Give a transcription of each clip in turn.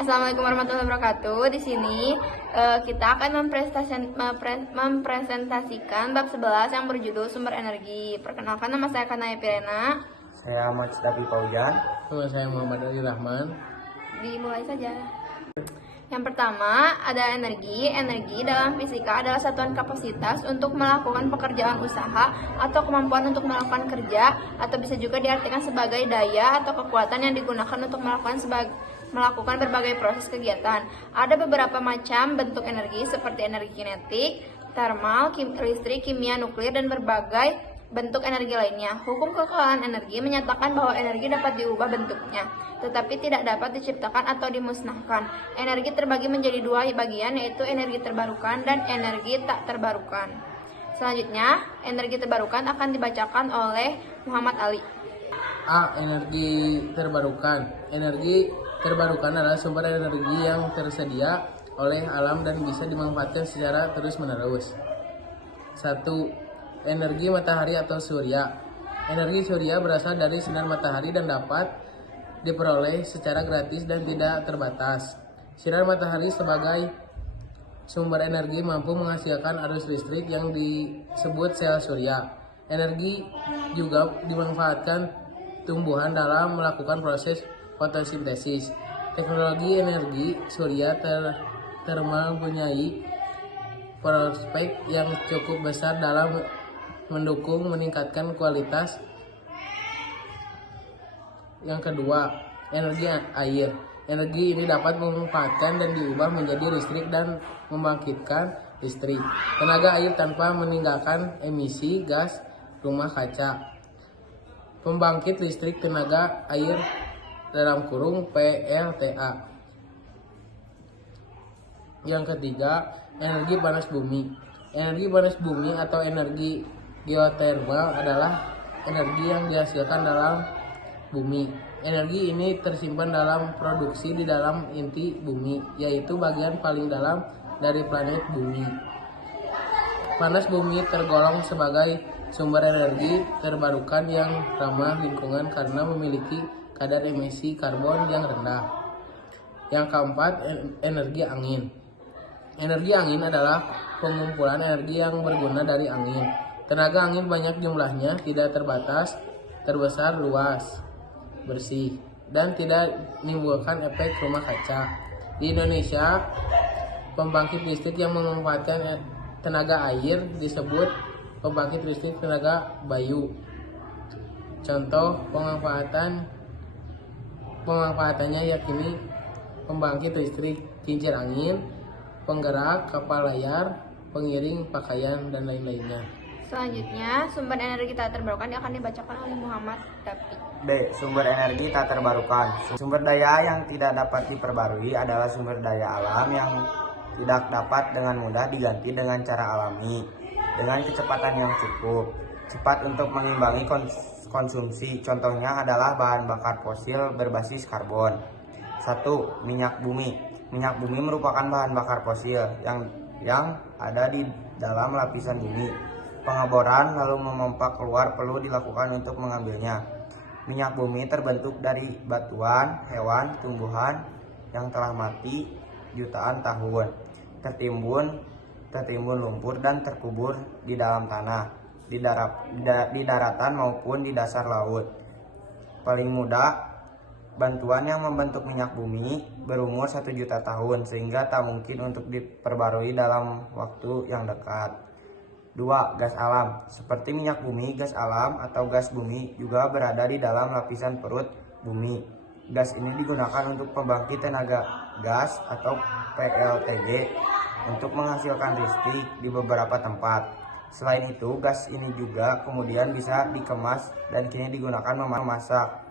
Assalamualaikum warahmatullahi wabarakatuh. Di sini kita akan mempresentasikan bab 11 yang berjudul sumber energi. Perkenalkan, nama saya Kanaya Pirena. Saya Ahmad Davi Paujan. Saya Muhammad Ali Rahman. Dimulai saja. Yang pertama, ada energi. Energi dalam fisika adalah satuan kapasitas untuk melakukan pekerjaan usaha atau kemampuan untuk melakukan kerja, atau bisa juga diartikan sebagai daya atau kekuatan yang digunakan untuk melakukan berbagai proses kegiatan. Ada beberapa macam bentuk energi seperti energi kinetik, termal, listrik, kimia, nuklir, dan berbagai bentuk energi lainnya. Hukum kekekalan energi menyatakan bahwa energi dapat diubah bentuknya, tetapi tidak dapat diciptakan atau dimusnahkan. Energi terbagi menjadi dua bagian, yaitu energi terbarukan dan energi tak terbarukan. Selanjutnya, energi terbarukan akan dibacakan oleh Muhammad Ali. A. Energi terbarukan. Energi terbarukan adalah sumber energi yang tersedia oleh alam dan bisa dimanfaatkan secara terus-menerus. 1. Energi matahari atau surya. Energi surya berasal dari sinar matahari dan dapat diperoleh secara gratis dan tidak terbatas. Sinar matahari sebagai sumber energi mampu menghasilkan arus listrik yang disebut sel surya. Energi juga dimanfaatkan tumbuhan dalam melakukan proses fotosintesis. Teknologi energi surya termal mempunyai prospek yang cukup besar dalam mendukung meningkatkan kualitas. Yang kedua, energi air. Energi ini dapat memanfaatkan dan diubah menjadi listrik dan membangkitkan listrik. Tenaga air tanpa meninggalkan emisi gas rumah kaca. Pembangkit listrik tenaga air (PLTA). Yang ketiga, energi panas bumi. Energi panas bumi atau energi geotermal adalah energi yang dihasilkan dalam bumi. Energi ini tersimpan dalam produksi di dalam inti bumi, yaitu bagian paling dalam dari planet bumi. Panas bumi tergolong sebagai sumber energi terbarukan yang ramah lingkungan karena memiliki kadar emisi karbon yang rendah. Yang keempat, energi angin. Energi angin adalah pengumpulan energi yang berguna dari angin. Tenaga angin banyak jumlahnya, tidak terbatas, terbesar, luas, bersih, dan tidak menimbulkan efek rumah kaca. Di Indonesia, pembangkit listrik yang memanfaatkan tenaga air disebut pembangkit listrik tenaga bayu. Contoh pemanfaatannya yakni pembangkit listrik kincir angin, penggerak kapal layar, pengiring pakaian, dan lain-lainnya. Selanjutnya, sumber energi tak terbarukan akan dibacakan oleh Muhammad Davi. D. Sumber energi tak terbarukan. Sumber daya yang tidak dapat diperbarui adalah sumber daya alam yang tidak dapat dengan mudah diganti dengan cara alami, dengan kecepatan yang cukup, cepat untuk mengimbangi konsumsi. Contohnya adalah bahan bakar fosil berbasis karbon. 1. Minyak bumi. Minyak bumi merupakan bahan bakar fosil yang ada di dalam lapisan bumi. Pengeboran lalu memompa keluar perlu dilakukan untuk mengambilnya. Minyak bumi terbentuk dari batuan, hewan, tumbuhan yang telah mati jutaan tahun, tertimbun lumpur dan terkubur di dalam tanah, di daratan maupun di dasar laut. Paling mudah, bantuan yang membentuk minyak bumi berumur 1 juta tahun, sehingga tak mungkin untuk diperbarui dalam waktu yang dekat. 2. Gas alam. Seperti minyak bumi, gas alam atau gas bumi juga berada di dalam lapisan perut bumi. Gas ini digunakan untuk pembangkit tenaga gas atau PLTG untuk menghasilkan listrik di beberapa tempat. Selain itu, gas ini juga kemudian bisa dikemas dan kini digunakan memasak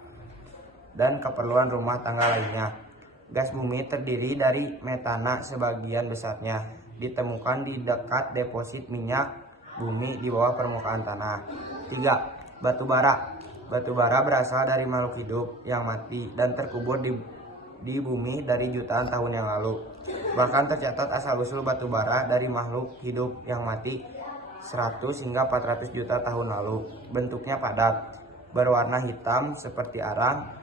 dan keperluan rumah tangga lainnya. Gas bumi terdiri dari metana sebagian besarnya, ditemukan di dekat deposit minyak bumi di bawah permukaan tanah. 3. Batu bara. Batu bara berasal dari makhluk hidup yang mati dan terkubur di bumi dari jutaan tahun yang lalu. Bahkan tercatat asal-usul batu bara dari makhluk hidup yang mati 100 hingga 400 juta tahun lalu. Bentuknya padat, berwarna hitam seperti arang,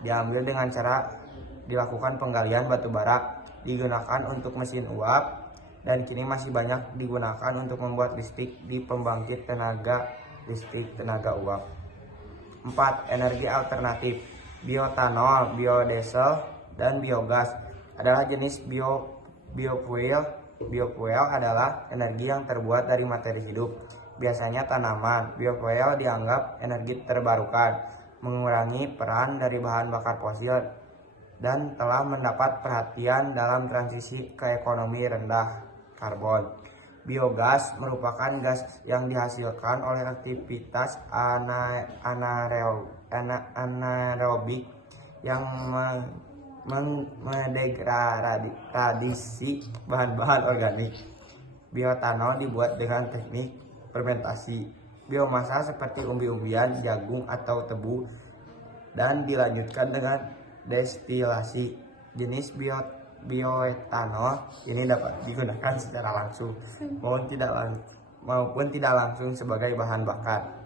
diambil dengan cara dilakukan penggalian batu bara, digunakan untuk mesin uap, dan kini masih banyak digunakan untuk membuat listrik di pembangkit tenaga listrik tenaga uap. 4. Energi alternatif. Bioetanol, biodiesel, dan biogas adalah jenis biofuel. Biofuel adalah energi yang terbuat dari materi hidup, biasanya tanaman. Biofuel dianggap energi terbarukan, mengurangi peran dari bahan bakar fosil, dan telah mendapat perhatian dalam transisi ke ekonomi rendah karbon. Biogas merupakan gas yang dihasilkan oleh aktivitas anaerobik yang mendegradasi bahan-bahan organik. Bioetanol dibuat dengan teknik fermentasi biomasa seperti umbi-umbian, jagung, atau tebu, dan dilanjutkan dengan destilasi. Jenis bioetanol ini dapat digunakan secara langsung maupun tidak langsung sebagai bahan bakar.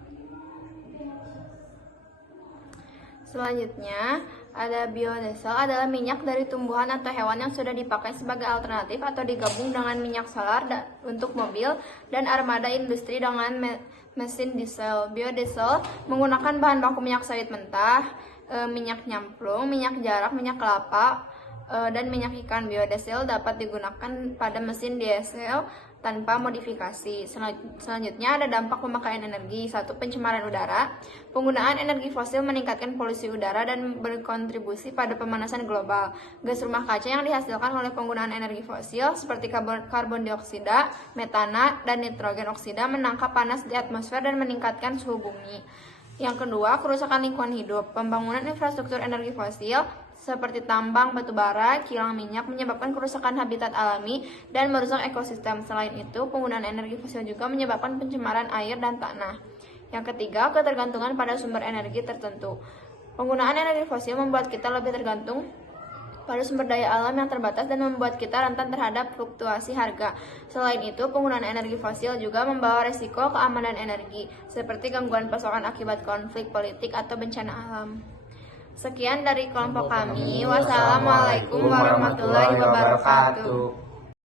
Selanjutnya, ada biodiesel adalah minyak dari tumbuhan atau hewan yang sudah dipakai sebagai alternatif atau digabung dengan minyak solar untuk mobil dan armada industri dengan mesin diesel. Biodiesel menggunakan bahan baku minyak sawit mentah, minyak nyamplung, minyak jarak, minyak kelapa, dan minyak ikan. Biodiesel dapat digunakan pada mesin diesel tanpa modifikasi. Selanjutnya ada dampak pemakaian energi. 1. Pencemaran udara. Penggunaan energi fosil meningkatkan polusi udara dan berkontribusi pada pemanasan global. Gas rumah kaca yang dihasilkan oleh penggunaan energi fosil seperti karbon dioksida, metana, dan nitrogen oksida menangkap panas di atmosfer dan meningkatkan suhu bumi. Yang kedua, kerusakan lingkungan hidup. Pembangunan infrastruktur energi fosil seperti tambang batu bara, kilang minyak menyebabkan kerusakan habitat alami dan merusak ekosistem. Selain itu, penggunaan energi fosil juga menyebabkan pencemaran air dan tanah. Yang ketiga, ketergantungan pada sumber energi tertentu. Penggunaan energi fosil membuat kita lebih tergantung pada sumber daya alam yang terbatas dan membuat kita rentan terhadap fluktuasi harga. Selain itu, penggunaan energi fosil juga membawa resiko keamanan energi, seperti gangguan pasokan akibat konflik politik atau bencana alam. Sekian dari kelompok kami. Wassalamualaikum warahmatullahi wabarakatuh.